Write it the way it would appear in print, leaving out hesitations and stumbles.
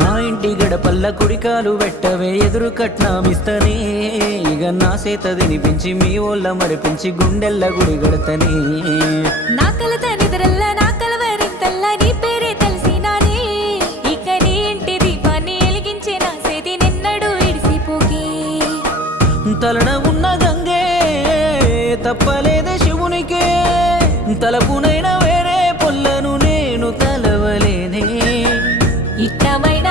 నా ఇంటి గడపల్ల కుడికాలు పెట్టవే ఎదురు కట్నామిస్తనే ఇక నా సేత తినిపించి మీ ఓళ్ళ మరిపించి గుండెల్ల గుడి గడతనే నా కలత నిద్రల్ల నా కలవరింతల్ల నీ పేరే తెలిసినానే ఇక నీ ఇంటి దీపాన్ని వెలిగించే నా సేతి నిన్నడు ఇడిసిపోకే తలన ఉన్న గంగే తప్పలేదే శివునికే తలపునైన వేరే పొల్లను నేను తలవలేనే ఇష్టమైన